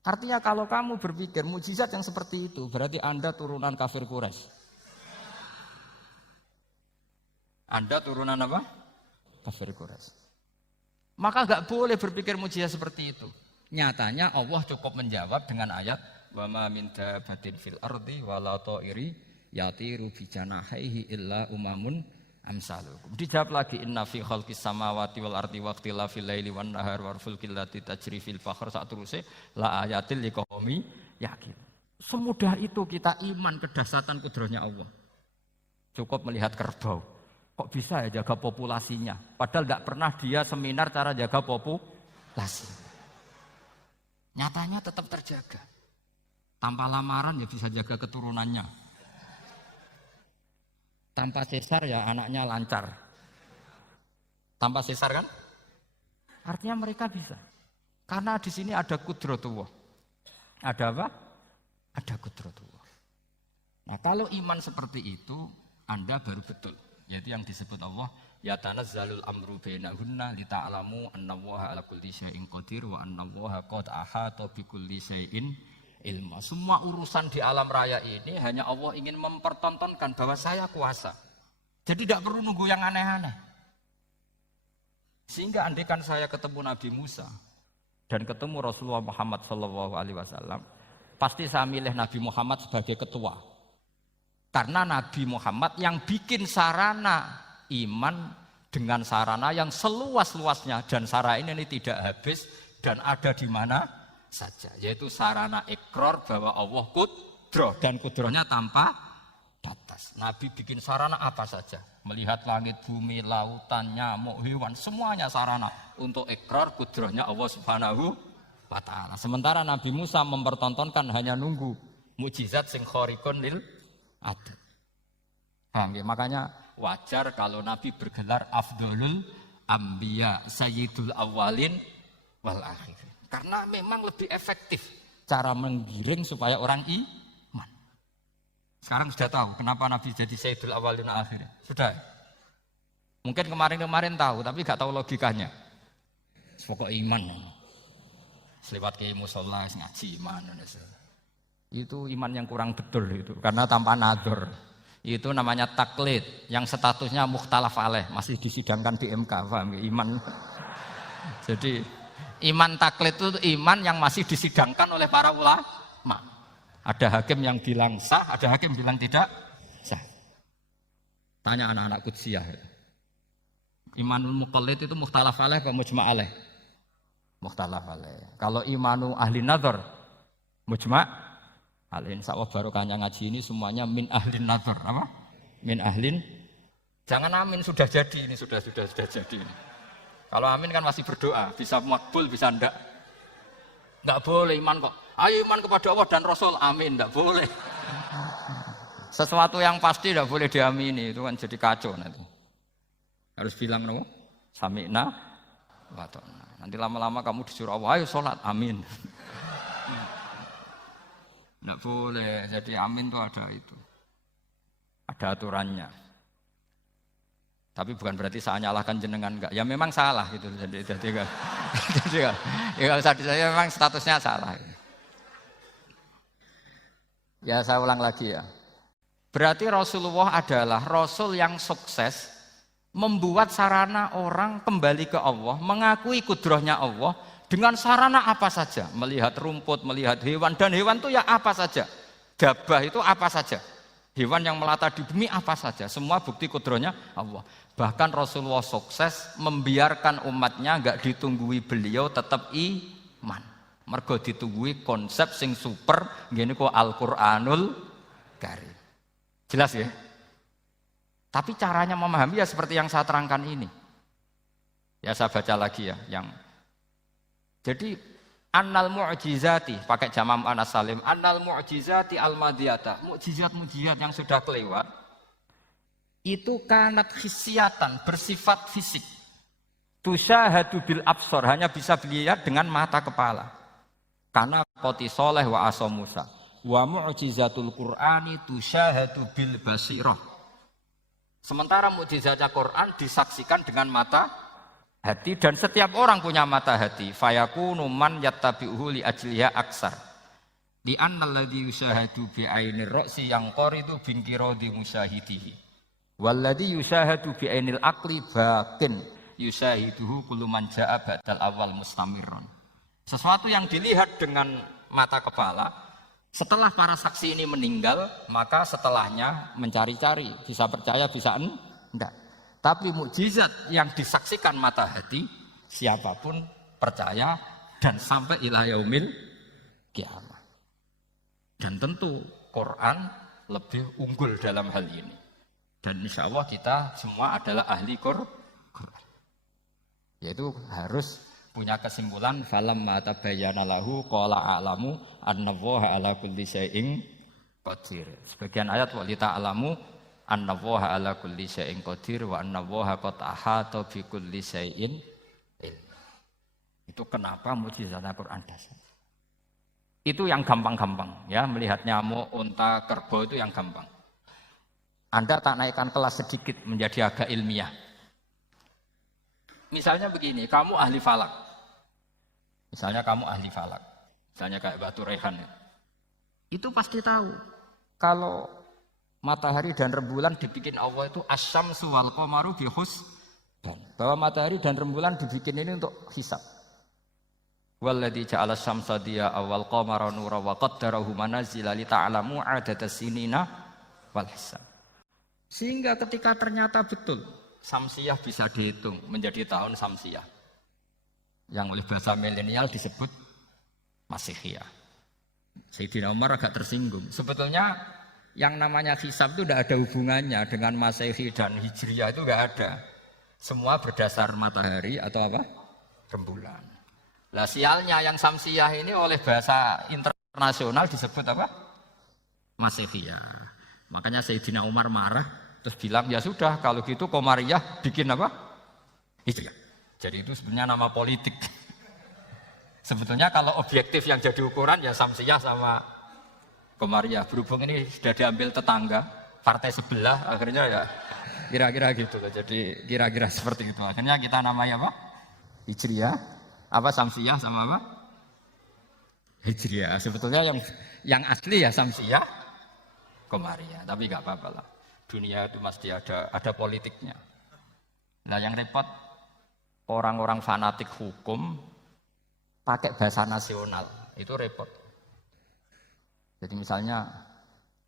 Artinya kalau kamu berpikir mukjizat yang seperti itu, berarti Anda turunan kafir Quraisy. Anda turunan apa? Kafir Quraisy. Maka enggak boleh berpikir mukjizat seperti itu. Nyatanya Allah cukup menjawab dengan ayat wa ma min dabatin fil ardi wala ta'iri yatiru bi janahihi illa umamun amsalukum. Dijawab lagi inna fi khalqis samawati wal ardi wa ikhtilafil laili wan nahar wal fulkil lati tajri fil bahr sateruse la ayatil liqaumi yakin. Semudah itu kita iman kedahsyatan kudratnya Allah. Cukup melihat kerbau. Kok bisa ya jaga populasinya? Padahal enggak pernah dia seminar cara jaga populasi. Nyatanya tetap terjaga. Tanpa lamaran ya bisa jaga keturunannya. Tanpa sesar ya anaknya lancar. Tanpa sesar kan? Artinya mereka bisa. Karena di sini ada kudratullah. Ada apa? Ada kudratullah. Nah, kalau iman seperti itu, Anda baru betul. Yaitu yang disebut Allah, ya tanazzalul amru bainahunna lita'lamu annallaha ala kulli syai'in qadir wa annallaha qad ahata bi kulli syai'in ilma. Semua urusan di alam raya ini hanya Allah ingin mempertontonkan bahwa saya kuasa. Jadi tidak perlu nunggu yang aneh-aneh. Sehingga andaikan saya ketemu Nabi Musa dan ketemu Rasulullah Muhammad SAW, pasti saya milih Nabi Muhammad sebagai ketua. Karena Nabi Muhammad yang bikin sarana iman dengan sarana yang seluas-luasnya, dan sarana ini tidak habis dan ada di mana saja, yaitu sarana ikrar bahwa Allah kudroh dan kudrohnya tanpa batas. Nabi bikin sarana apa saja, melihat langit, bumi, lautan, nyamuk, hewan, semuanya sarana untuk ikrar kudrohnya Allah Subhanahu wa ta'ala. Sementara Nabi Musa mempertontonkan hanya nunggu mukjizat sing khariqun lil adat. Makanya wajar kalau Nabi bergelar Afdholul Anbiya, Sayyidul Awwalin wal Akhirin. Karena memang lebih efektif cara menggiring supaya orang iman. Sekarang sudah tahu kenapa Nabi jadi Sayyidul Awwalin wal Akhirin? Sudah. Mungkin kemarin-kemarin tahu, tapi gak tahu logikanya. Pokok iman. Selewat ke musola ngaji iman. Itu iman yang kurang betul itu, karena tanpa nadzor. Itu namanya taklid yang statusnya mukhtalaf alaih, masih disidangkan di MK, paham ya? Iman. Jadi iman taklid itu iman yang masih disidangkan oleh para ulama. Ada hakim yang bilang sah, ada hakim bilang tidak sah. Tanya anak-anak Qudsiyah. Imanul muqallid itu mukhtalaf alaih apa mujma' alaih? Mukhtalaf alaih. Kalau imanu ahli nadzar mujma' alin. Insya Allah barokahnya ngaji ini semuanya min ahlin nazar, apa? Min ahlin. Jangan amin sudah jadi, ini sudah jadi. Kalau amin kan masih berdoa, bisa makbul, bisa enggak. Enggak boleh iman kok. Ayo iman kepada Allah dan Rasul, amin, enggak boleh. Sesuatu yang pasti enggak boleh diamini, itu kan jadi kacau nanti. Harus bilang no, sami'na wa ta'na. Nanti lama-lama kamu disuruh Allah, ayo sholat, amin. Tidak boleh, jadi amin itu ada itu. Ada aturannya. Tapi bukan berarti saya nyalahkan jenengan, enggak. Ya memang salah gitu. Jadi ya usah saya memang statusnya salah. Ya saya ulang lagi ya. Berarti Rasulullah adalah Rasul yang sukses membuat sarana orang kembali ke Allah, mengakui kudrohnya Allah. Dengan sarana apa saja, melihat rumput, melihat hewan, dan hewan itu ya apa saja. Gabah itu apa saja. Hewan yang melata di bumi apa saja. Semua bukti kudrohnya Allah. Bahkan Rasulullah sukses membiarkan umatnya enggak ditunggui beliau tetap iman. Mergo ditunggui konsep sing super, ngene kok Al-Qur'anul Karim. Jelas ya? Tapi caranya memahami ya seperti yang saya terangkan ini. Ya saya baca lagi ya, yang jadi annal mu'jizati pakai jamam anas salim, annal mu'jizati al-madiyata, mukjizat-mukjizat yang sudah kelewat itu kanat khisiatan, bersifat fisik. Tusyahadu bil absor, hanya bisa dilihat dengan mata kepala. Karena qoti soleh wa asa Musa. Wa mu'jizatul Qur'ani tusyahadu bil basirah. Sementara mukjizatnya Quran disaksikan dengan mata hati dan setiap orang punya mata hati. Fayakunu man yattabi'uhu li ajliha aksar. Di annalladzi yusyahadu bi ainir ra'si yang qaridu bin qiradi musyahidihi. Walladzi yusyahadu bi ainil aqli bakin yusyahiduhu kullu man jaa ba'dal awal mustamirron. Sesuatu yang dilihat dengan mata kepala, setelah para saksi ini meninggal, maka setelahnya mencari-cari, bisa percaya, bisa enggak. Tapi mukjizat yang disaksikan mata hati, siapapun percaya dan sampai ila yaumil kiamah. Dan tentu Quran lebih unggul dalam hal ini. Dan insya Allah kita semua adalah ahli Quran. Yaitu harus punya kesimpulan falamma tabayyana lahu qala a'lamu annallaha ala kulli syai'in qadir. Sebagian ayat wa lita'lamu annallaha ala kulli syai'in qadir wa annallaha qad ahata bi kulli syai'in ilma. Itu kenapa mukjizat Al-Qur'an dasar. Itu yang gampang-gampang ya, melihat nyamuk, unta, kerbau itu yang gampang. Anda tak naikkan kelas sedikit menjadi agak ilmiah. Misalnya begini, kamu ahli falak. Misalnya kamu ahli falak. Misalnya kayak Batu Rehan. Itu pasti tahu. Kalau matahari dan rembulan dibikin Allah itu asyamsu wal qamaru bihusban. Bahwa matahari dan rembulan dibikin ini untuk hisab. Walladzi ja'ala syamsa diya wal qamara nura wa qaddarahu manazila li ta'lamu 'adadas sinina wal hisab. Sehingga ketika ternyata betul Samsiyah bisa dihitung menjadi tahun Samsiyah yang oleh bahasa milenial disebut Masihiyah. Sayyidina Umar agak tersinggung. Sebetulnya yang namanya hisab itu tidak ada hubungannya dengan Masehi dan Hijriyah, itu tidak ada. Semua berdasar matahari atau apa? Rembulan. Lah sialnya yang Samsiyah ini oleh bahasa internasional disebut apa? Masihiyah. Makanya Sayyidina Umar marah. Terus bilang, ya sudah, kalau gitu Qamariyah bikin apa? Hijriyah. Jadi itu sebenarnya nama politik. Sebetulnya kalau objektif yang jadi ukuran ya Samsiyah sama Qamariyah. Berhubung ini sudah diambil tetangga, partai sebelah, akhirnya ya kira-kira gitu. Jadi kira-kira seperti itu. Akhirnya kita namanya apa? Hijriyah. Apa Samsiyah sama apa? Hijriyah. Sebetulnya yang asli ya Samsiyah, Qamariyah. Tapi nggak apa-apa lah. Dunia itu mesti ada politiknya. Nah yang repot orang-orang fanatik hukum pakai bahasa nasional itu repot. Jadi misalnya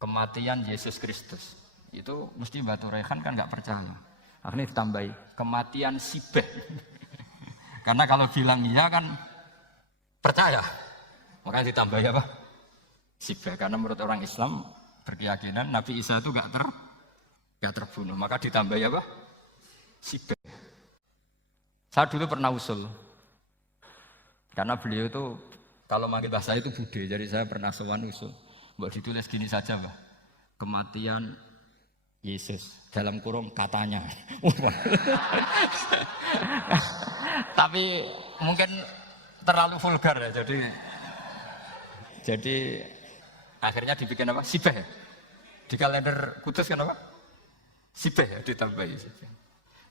kematian Yesus Kristus itu mesti Batu Rehan kan nggak percaya. Akhirnya ditambahi kematian Sibeh. Karena kalau bilang iya kan percaya. Makanya ditambahi apa? Sibeh. Karena menurut orang Islam berkeyakinan Nabi Isa itu nggak terbunuh, maka ditambah apa? Sibeh. Saya dulu pernah usul, karena beliau itu kalau manggil bahasa itu bude, jadi saya pernah sowan usul. Mbak ditulis gini saja, Mbak. Kematian Yesus dalam kurung katanya. Tapi mungkin terlalu vulgar ya, jadi akhirnya dibikin apa? Sibeh. Di kalender Kudus kan apa? Sibeh ya ditambahi.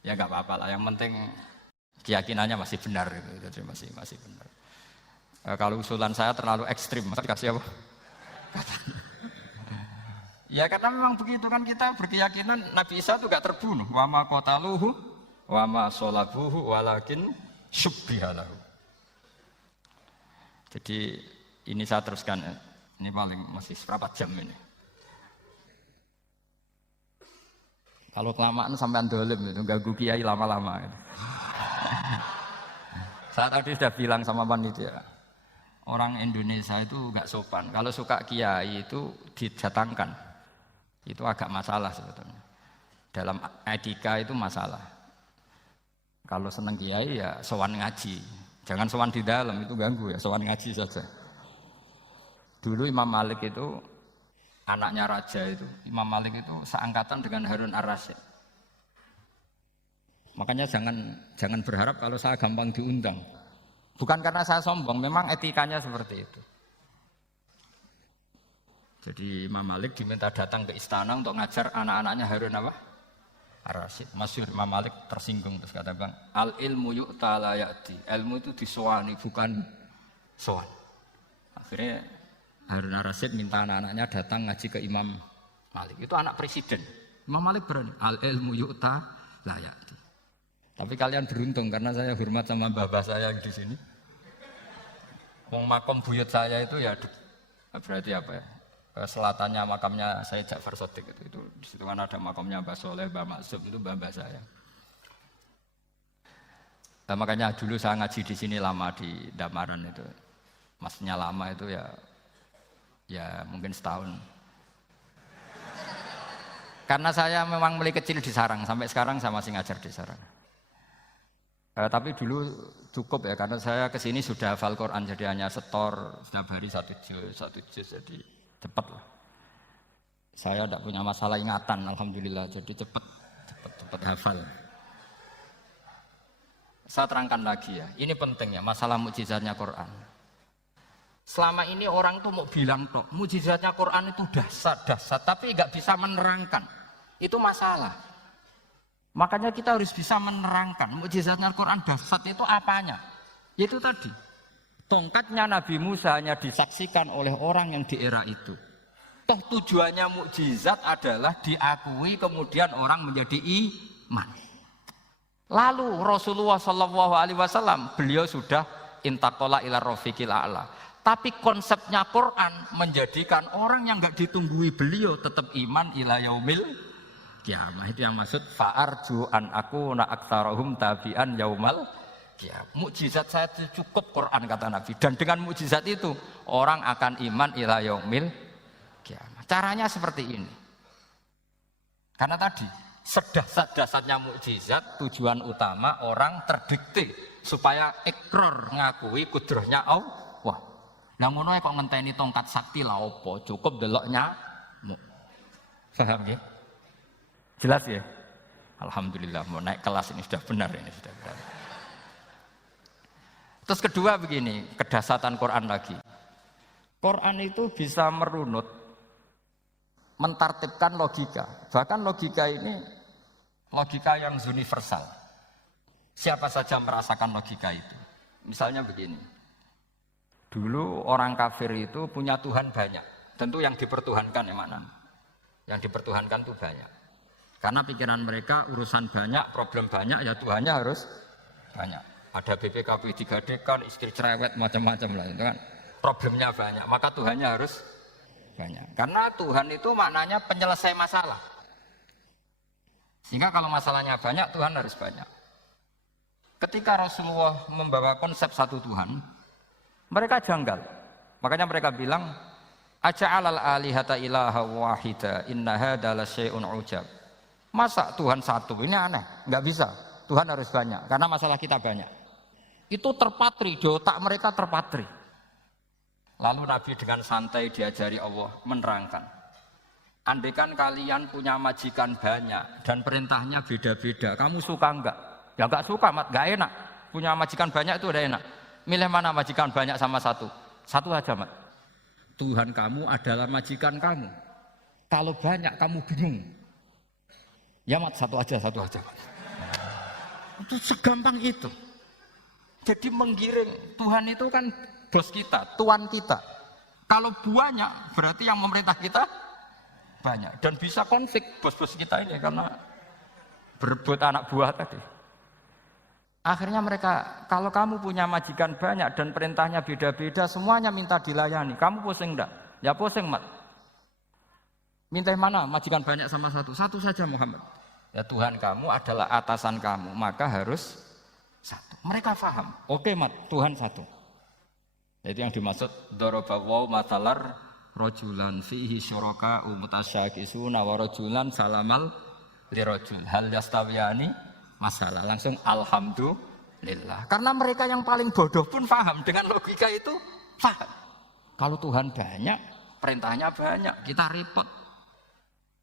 Ya nggak apa-apa lah, yang penting keyakinannya masih benar gitu. Jadi masih benar. Kalau usulan saya terlalu ekstrim, masa dikasih apa? Ya karena memang begitu kan, kita berkeyakinan Nabi Isa itu gak terbunuh. Wa ma qataluhu wa ma sholabuhu walakin syubbihalahu. Jadi ini saya teruskan, ini paling masih berapa jam ini. Kalau kelamaan sampai dolim itu ganggu kiai lama-lama. Gitu. Saya tadi sudah bilang sama panitia, orang Indonesia itu nggak sopan. Kalau suka kiai itu didatangkan, itu agak masalah sebetulnya. Dalam etika itu masalah. Kalau seneng kiai ya sowan ngaji, jangan sowan di dalam, itu ganggu ya, sowan ngaji saja. Dulu Imam Malik itu anaknya raja itu, Imam Malik itu seangkatan dengan Harun ar-Rasyid. Makanya jangan berharap kalau saya gampang diundang. Bukan karena saya sombong, memang etikanya seperti itu. Jadi Imam Malik diminta datang ke istana untuk ngajar anak-anaknya Harun apa? Ar-Rasyid. Masyhur Imam Malik tersinggung terus kata Bang, al ilmu yu'ta la ya'ti. Ilmu itu disowani bukan sowan. Akhirnya Harun Ar-Rasyid minta anak-anaknya datang ngaji ke Imam Malik. Itu anak presiden. Imam Malik berani, al ilmu yu'ta la ya'ti. Tapi kalian beruntung karena saya hormat sama bapak saya di sini. Wong makom buyut saya itu ya berarti apa ya? Selatannya makamnya saya Ja'far Shadiq itu di situ kan ada makamnya Mbah Soleh, Mbah Maksum itu mbah saya. Nah, makanya dulu saya ngaji di sini lama di Damaran itu. Maksudnya lama itu ya mungkin setahun. Karena saya memang mulai kecil di Sarang sampai sekarang saya masih ngajar di Sarang. Tapi dulu cukup ya karena saya kesini sudah hafal Quran jadi hanya setor setiap hari satu juz jadi cepat lah. Saya tidak punya masalah ingatan alhamdulillah jadi cepat hafal. Saya terangkan lagi ya, ini penting ya masalah mukjizatnya Quran. Selama ini orang tuh mau bilang toh mukjizatnya Quran itu dahsyat tapi nggak bisa menerangkan. Itu masalah. Makanya kita harus bisa menerangkan mukjizatnya Al-Quran dahsyat itu apanya. Yaitu tadi, tongkatnya Nabi Musa hanya disaksikan oleh orang yang di era itu. Toh tujuannya mukjizat adalah diakui kemudian orang menjadi iman. Lalu Rasulullah SAW beliau sudah intaqala ila rafiqil a'la. Tapi konsepnya Quran menjadikan orang yang enggak ditunggui beliau tetap iman ila yaumil kiamah. Itu yang maksud fa'arju an aku na aktsarahum tabi'an yaumal kiamah. Mukjizat saya itu cukup Quran kata Nabi dan dengan mukjizat itu orang akan iman ila yaumil kiamah. Caranya seperti ini. Karena tadi sedahsyat-dahsyatnya mukjizat tujuan utama orang terdikte supaya ikrar ngakui kudrahnya Allah. Lah ngono kok ngenteni tongkat sakti la opo cukup deloknya. Paham ya? Jelas ya? Alhamdulillah mau naik kelas ini sudah benar ini sudah benar. Terus kedua begini, kedahsyatan Quran lagi. Quran itu bisa merunut, mentartibkan logika. Bahkan logika ini logika yang universal. Siapa saja merasakan logika itu. Misalnya begini. Dulu orang kafir itu punya Tuhan banyak. Tentu yang dipertuhankan yang mana? Yang dipertuhankan itu banyak. Karena pikiran mereka urusan banyak, problem banyak, ya Tuhannya harus banyak. Ada BPKB digadekan, istri cerewet, macam-macam lah itu kan. Problemnya banyak, maka Tuhannya harus banyak. Karena Tuhan itu maknanya penyelesai masalah. Sehingga kalau masalahnya banyak, Tuhan harus banyak. Ketika Rasulullah membawa konsep satu Tuhan, mereka janggal. Makanya mereka bilang, aja'alal alihata ilaha wahida inna hadza lasyai'un ujab. Masa Tuhan satu? Ini aneh, nggak bisa. Tuhan harus banyak, karena masalah kita banyak. Itu terpatri, di otak mereka terpatri. Lalu Nabi dengan santai diajari Allah menerangkan. Andaikan kalian punya majikan banyak dan perintahnya beda-beda, kamu suka enggak? Ya enggak suka, Mat, enggak enak. Punya majikan banyak itu udah enak. Milih mana majikan banyak sama satu? Satu aja, Mat. Tuhan kamu adalah majikan kamu. Kalau banyak kamu bingung. Ya Mat, satu aja. Itu segampang itu. Jadi menggiring, Tuhan itu kan bos kita, tuan kita. Kalau banyak, berarti yang memerintah kita banyak. Dan bisa konflik bos-bos kita ini karena berebut anak buah tadi. Akhirnya mereka, kalau kamu punya majikan banyak dan perintahnya beda-beda, semuanya minta dilayani. Kamu pusing enggak? Ya pusing, Mat. Minta mana? Majikan banyak sama satu? Satu saja, Muhammad. Ya Tuhan kamu adalah atasan kamu, maka harus satu. Mereka paham. Oke, Mat, Tuhan satu. Itu yang dimaksud darabawu matalar rajulan fihi syuraka mutasyakisuna wa rajulan salamal lirajul hal yastawiyani masalah. Langsung alhamdulillah. Karena mereka yang paling bodoh pun paham dengan logika itu paham. Kalau Tuhan banyak, perintahnya banyak, kita repot.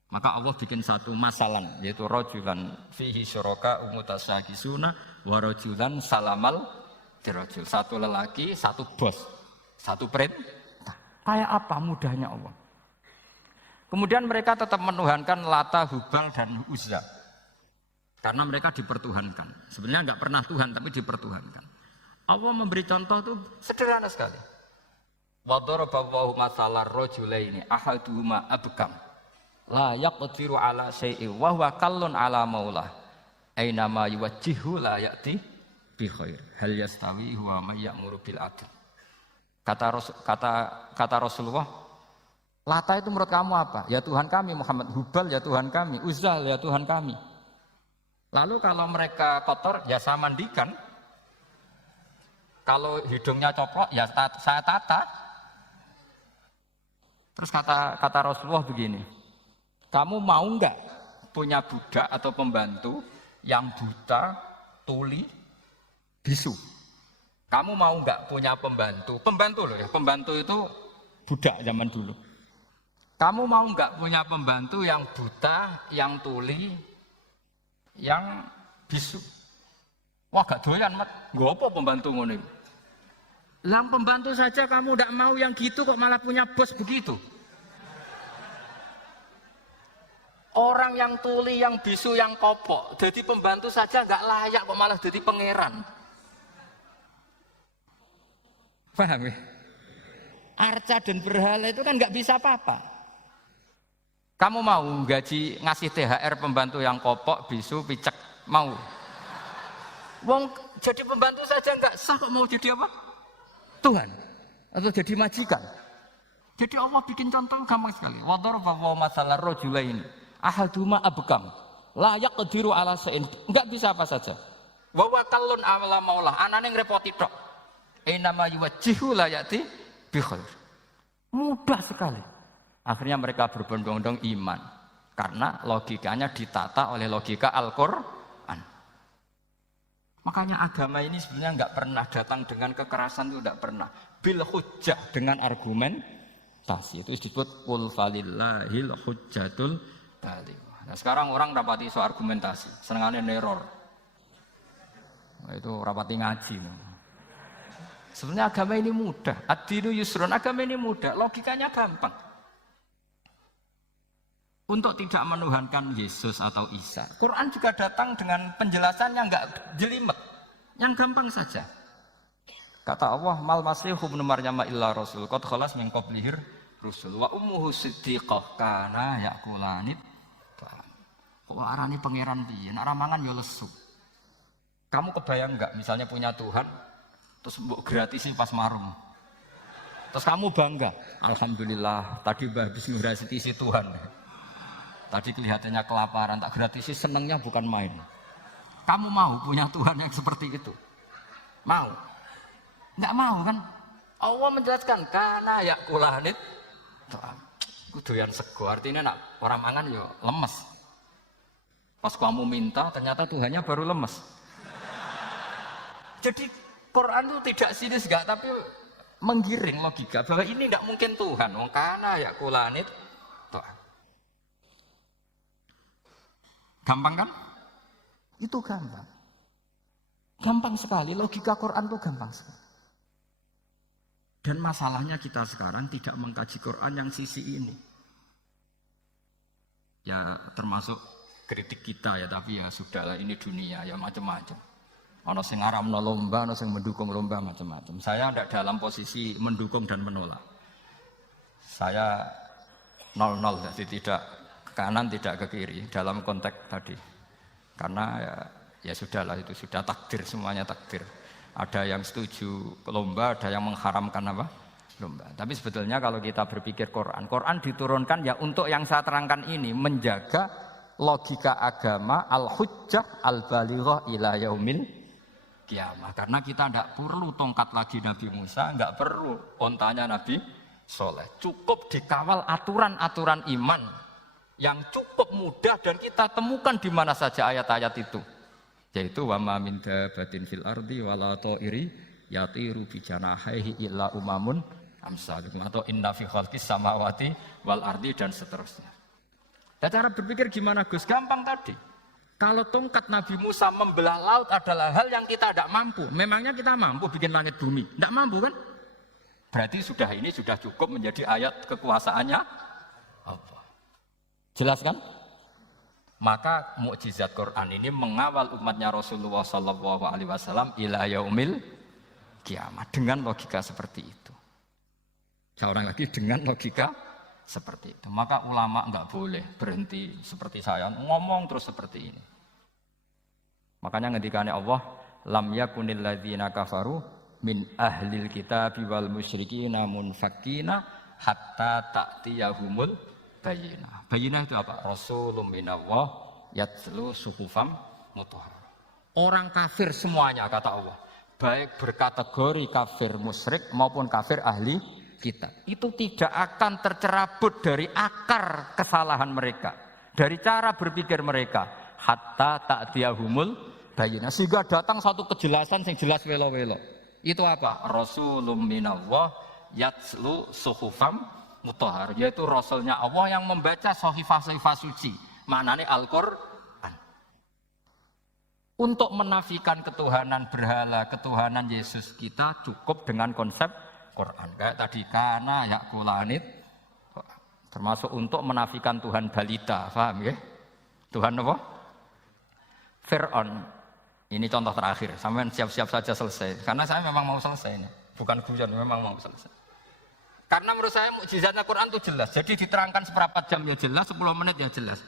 Maka Allah bikin satu masalan, yaitu rajulan fihi syuraka mutasyakisuna wa rajulan salamal dirajul. Satu lelaki, satu bos, satu perintah. Kayak apa mudahnya Allah. Kemudian mereka tetap menuhankan Lata, Hubal dan Uzza. Karena mereka dipertuhankan. Sebenarnya nggak pernah Tuhan tapi dipertuhankan. Allah memberi contoh itu sederhana sekali. Wa daraballahu mathalar rajulaini ahaduhuma abkam la yaqdiru ala syai'in wa huwa kallun ala maulah aina ma yuwajjihu la ya'ti bi khair hal yastawi huwa may ya'muru bil adl. Kata Rasulullah, Lata itu menurut kamu apa? Ya Tuhan kami. Muhammad, Hubal ya Tuhan kami. Uzzal ya Tuhan kami. Lalu kalau mereka kotor ya saya mandikan. Kalau hidungnya coplok ya saya tata. Terus kata Rasulullah begini, kamu mau enggak punya budak atau pembantu yang buta, tuli, bisu? Kamu mau enggak punya pembantu? Pembantu loh ya, pembantu itu budak zaman dulu. Kamu mau enggak punya pembantu yang buta, yang tuli, yang bisu? Wah gak doyan mat, gak apa pembantu ngono iki. Lah pembantu saja kamu enggak mau yang gitu kok malah punya bos begitu. Orang yang tuli, yang bisu, yang kopok, jadi pembantu saja enggak layak kok malah jadi pangeran. Paham ya? Arca dan berhala itu kan enggak bisa apa-apa. Kamu mau gaji ngasih THR pembantu yang kopok, bisu, picek, mau? Wong jadi pembantu saja enggak sah kok mau jadi apa? Tuhan atau jadi majikan. Jadi Allah bikin contoh gampang sekali. Wa daraballahu mathalar rajulaini ahaduma abkam la yaqdiru ala syai'in. Enggak bisa apa saja. Wa wa kallun ala maulah, anane ngrepoti tok. Inama yuwajjihu la yati bi khair. Mudah sekali. Akhirnya mereka berbondong-bondong iman karena logikanya ditata oleh logika Al-Qur'an. Makanya agama ini sebenarnya enggak pernah datang dengan kekerasan, itu enggak pernah. Bil hujjah, dengan argumentasi. Itu disebut qul falillahil hujjatul baligh. Nah, sekarang orang rapati soal argumentasi, senengane neror. Nah, itu rapati ngaji. Sebenarnya agama ini mudah. Ad-dinu yusrun, agama ini mudah, logikanya gampang. Untuk tidak menuhankan Yesus atau Isa, Quran juga datang dengan penjelasan yang enggak jelimet, yang gampang saja. Kata Allah, mal masihu ibnu maryam illa rasul qad khalas min qablihir rusul wa ummuhu siddiqah kana yaqulanit. Kok arane pangeran piye? Nek ramangan ya lesu. Kamu kebayang enggak misalnya punya Tuhan terus mbok gratisin pas marung. Terus kamu bangga, alhamdulillah tadi Mbah habis nggratisin Tuhan. Tadi kelihatannya kelaparan, tak gratisi, senangnya bukan main. Kamu mau punya Tuhan yang seperti itu? Mau? Enggak mau kan? Allah menjelaskan, karena ya kulanit. Kuduyan sego, artinya nak orang mangan yo lemes. Pas kamu minta, ternyata Tuhannya baru lemes. Jadi Quran itu tidak sinis enggak, tapi menggiring logika bahwa ini enggak mungkin Tuhan. Wong kana ya kulanit. Gampang kan? Itu gampang. Gampang sekali, logika Quran itu gampang sekali. Dan masalahnya kita sekarang tidak mengkaji Quran yang sisi ini. Ya termasuk kritik kita ya, tapi ya sudahlah, ini dunia ya macam-macam. Ono sing ngaramno lomba, ono sing mendukung lomba, macam-macam. Saya tidak dalam posisi mendukung dan menolak. Saya 0-0, jadi tidak ke kanan tidak ke kiri dalam konteks tadi. Karena ya sudahlah, itu sudah takdir, semuanya takdir. Ada yang setuju lomba, ada yang mengharamkan apa? Lomba. Tapi sebetulnya kalau kita berpikir Quran diturunkan ya untuk yang saya terangkan ini, menjaga logika agama al-hujjah al-balighah ila yaumil kiamah. Karena kita tidak perlu tongkat lagi Nabi Musa, enggak perlu ontanya Nabi Soleh. Cukup dikawal aturan-aturan iman yang cukup mudah dan kita temukan di mana saja ayat-ayat itu. Yaitu wa ma min dabatin fil ardi wala ta'iri yatiru bi janahihi illa umamun amsalukum atau inna fi khalqis samawati wal ardi dan seterusnya. Dan cara berpikir gimana Gus? Gampang tadi. Kalau tongkat Nabi Musa membelah laut adalah hal yang kita tidak mampu. Memangnya kita mampu bikin langit bumi? Tidak mampu kan? Berarti ini sudah cukup menjadi ayat kekuasaannya Allah. Jelas kan? Maka mukjizat Quran ini mengawal umatnya Rasulullah sallallahu alaihi wasallam ila yaumil kiamat dengan logika seperti itu. Seorang lagi dengan logika seperti itu. Maka ulama enggak boleh berhenti seperti saya ngomong terus seperti ini. Makanya ngendikane Allah, lam yakunil ladzina kafaru min ahlil kitabi wal musyrikina munfakina hatta ta'tiyahumul bayyinah. Bayyinah itu apa? Rasulun minallah yatslu suhufam mutahharah. Orang kafir semuanya kata Allah, baik berkategori kafir musyrik maupun kafir ahli kitab, itu tidak akan tercerabut dari akar kesalahan mereka, dari cara berpikir mereka, hatta ta'tiyahumul bayyinah, sehingga datang satu kejelasan yang jelas welo-welo. Itu apa? Rasulun minallah yatslu suhufam mutahhar, yaitu rasulnya Allah yang membaca sahifah-sahifah suci, maknanya Al-Qur'an. Untuk menafikan ketuhanan berhala, ketuhanan Yesus kita cukup dengan konsep Quran. Kayak tadi kana yakulanit, termasuk untuk menafikan Tuhan balita, paham ya? Tuhan apa? Fir'aun. Ini contoh terakhir, sampean siap-siap saja selesai. Karena saya memang mau selesai ini, bukan guyon, memang mau selesai. Karena menurut saya mukjizatnya Quran itu jelas. Jadi diterangkan seperempat jam ya jelas, 10 menit ya jelas.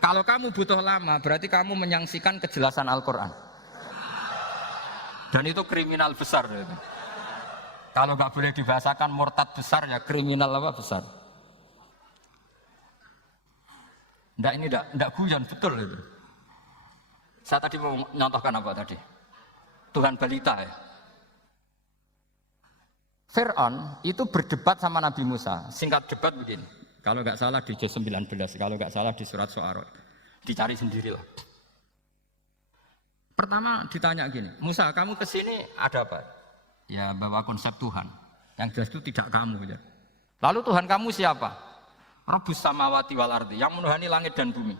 Kalau kamu butuh lama, berarti kamu menyaksikan kejelasan Al-Quran. Dan itu kriminal besar. Itu. Kalau nggak boleh dibahasakan murtad besar ya kriminal apa besar. Nggak ini nggak guyon, betul itu. Saya tadi mau nyontohkan apa tadi? Tuhan balita ya. Fir'aun itu berdebat sama Nabi Musa. Singkat debat begini. Kalau nggak salah di juz 19, kalau nggak salah di surat Syu'ara. Dicari sendirilah. Pertama ditanya gini, Musa kamu kesini ada apa? Ya bawa konsep Tuhan. Yang jelas itu tidak kamu. Ya. Lalu Tuhan kamu siapa? Rabbus samawati wal ardi, yang menuhani langit dan bumi.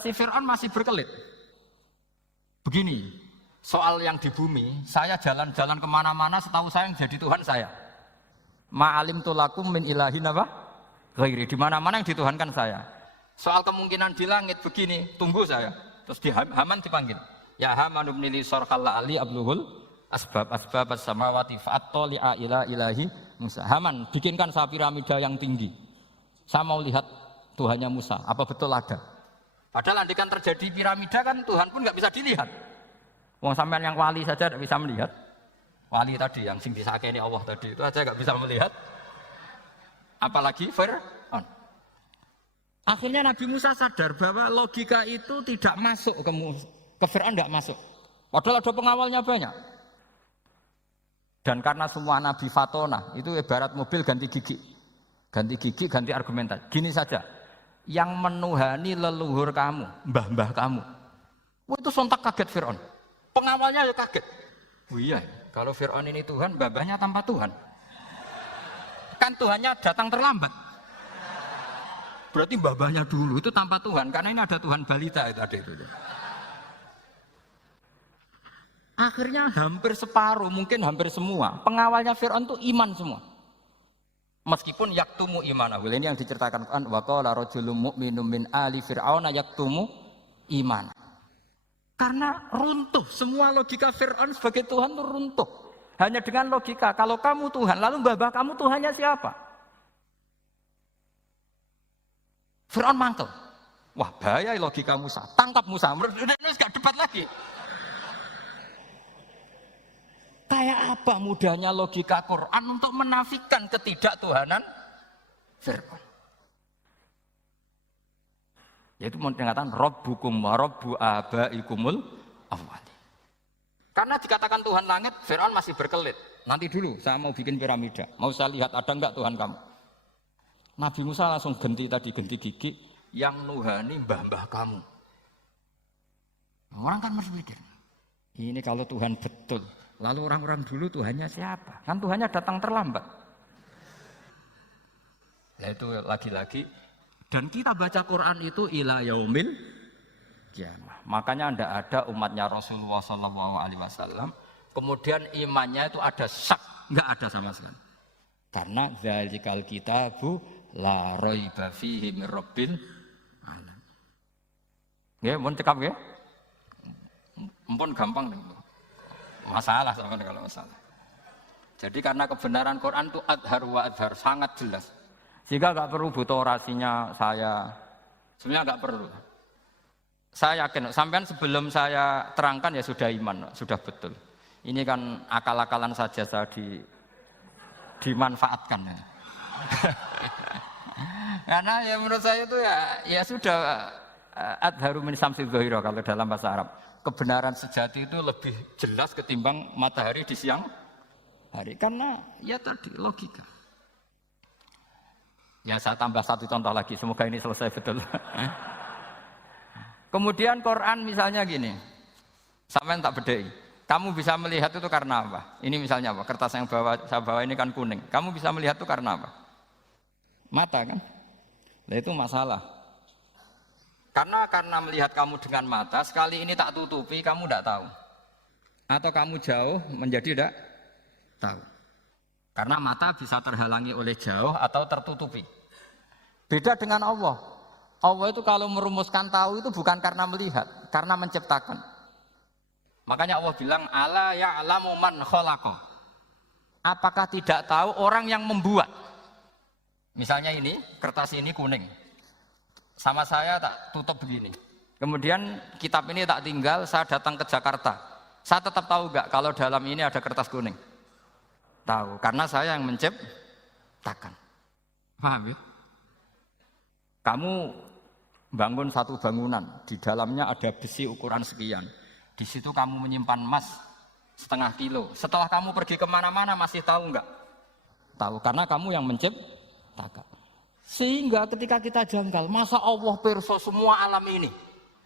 Si Fir'aun masih berkelit. Begini, soal yang di bumi, saya jalan-jalan kemana-mana setahu saya yang jadi Tuhan saya. Ma'alim tulakum min ilahin apa? Ghairi, di mana-mana yang dituhankan saya. Soal kemungkinan di langit begini, tunggu saya. Terus di Haman dipanggil. Ya Haman ibn li sarhal ali abluhul asbab as-samawati fa'attali'a ila ilahi Musa. Haman, bikinkan saya piramida yang tinggi. Saya mau lihat Tuhannya Musa, apa betul ada? Padahal andikan terjadi piramida kan Tuhan pun nggak bisa dilihat. Wong sampean yang wali saja tidak bisa melihat. Wali tadi yang sing disakeni Allah tadi itu aja nggak bisa melihat. Apalagi Fir'aun. Akhirnya Nabi Musa sadar bahwa logika itu tidak masuk ke Fir'aun, tidak masuk. Padahal ada pengawalnya banyak. Dan karena semua Nabi Fatona itu ibarat mobil ganti gigi. Ganti gigi, ganti argumentasi. Gini saja, yang menuhani leluhur kamu, mbah-mbah kamu. Wah, itu sontak kaget Fir'aun. Pengawalnya ya kaget. Oh iya, kalau Fir'aun ini Tuhan, mbah-mbahnya tanpa Tuhan. Kan Tuhannya datang terlambat. Berarti mbah-mbahnya dulu itu tanpa Tuhan, karena ini ada Tuhan balita itu ada itu. Akhirnya hampir separuh, mungkin hampir semua pengawalnya Fir'aun itu iman semua. Meskipun yaktumu imanahu, ini yang diceritakan Quran, wa qala rajulun mu'minun min ali fir'auna yaktumu iman. Karena runtuh, semua logika Fir'aun sebagai Tuhan itu runtuh. Hanya dengan logika, kalau kamu Tuhan, lalu mbah-mbah kamu Tuhannya siapa? Fir'aun mangkel. Wah bahaya logika Musa, tangkap Musa, ini gak debat lagi. Kayak apa mudahnya logika Quran untuk menafikan ketidaktuhanan Fir'aun. Yaitu mengatakan Rabbukum wa Rabbu abaikumul awwali. Karena dikatakan Tuhan langit, Fir'aun masih berkelit. Nanti dulu saya mau bikin piramida, mau saya lihat ada enggak Tuhan kamu. Nabi Musa langsung ganti gigi yang nuhani mbah-mbah kamu. Orang kan berpikir, ini kalau Tuhan betul. Lalu orang-orang dulu Tuhannya siapa? Kan Tuhannya datang terlambat. Nah itu lagi-lagi. Dan kita baca Quran itu ila yaumil kiamah. Makanya tidak ada umatnya Rasulullah SAW. Kemudian imannya itu ada syak. Enggak ada sama sekali. Karena dzalikal kitabu la raiba fihi mir rabbil Nggih, mun cekap nggih. Mumpun gampang nih. Masalah sama kalau masalah. Jadi karena kebenaran Quran itu adhar wa adhar sangat jelas. Sehingga nggak perlu butuh orasinya saya. Sebenarnya nggak perlu. Saya yakin, sampean sebelum saya terangkan ya sudah iman, sudah betul. Ini kan akal-akalan saja saya dimanfaatkan. Ya. Karena ya menurut saya itu ya sudah adharu min samsi dhahira kalau dalam bahasa Arab. Kebenaran sejati itu lebih jelas ketimbang matahari di siang hari. Karena ya tadi logika. Ya saya tambah satu contoh lagi, semoga ini selesai betul. Kemudian Quran misalnya gini, sampean tak bedai. Kamu bisa melihat itu karena apa? Ini misalnya apa? Kertas yang saya bawa ini kan kuning. Kamu bisa melihat itu karena apa? Mata kan? Nah itu masalah. Karena melihat kamu dengan mata, sekali ini tak tutupi, kamu tidak tahu. Atau kamu jauh menjadi tidak tahu. Karena mata bisa terhalangi oleh jauh atau tertutupi. Beda dengan Allah. Allah itu kalau merumuskan tahu itu bukan karena melihat, karena menciptakan. Makanya Allah bilang, ala ya'lamu man khalaqa. Apakah tidak tahu orang yang membuat? Misalnya ini, kertas ini kuning. Sama saya tak tutup begini. Kemudian kitab ini tak tinggal, saya datang ke Jakarta. Saya tetap tahu enggak kalau dalam ini ada kertas kuning? Tahu, karena saya yang menciptakan. Paham ya? Kamu bangun satu bangunan, di dalamnya ada besi ukuran sekian. Di situ kamu menyimpan emas setengah kilo. Setelah kamu pergi kemana-mana masih tahu enggak? Tahu, karena kamu yang menciptakan. Sehingga ketika kita janggal, masa Allah pirsa semua alam ini?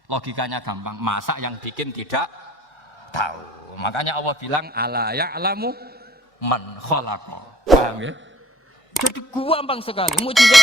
Logikanya gampang, masa yang bikin tidak tahu. Makanya Allah bilang, ala ya'lamu man khalaqa. Paham ya? Jadi gampang sekali, mukjizat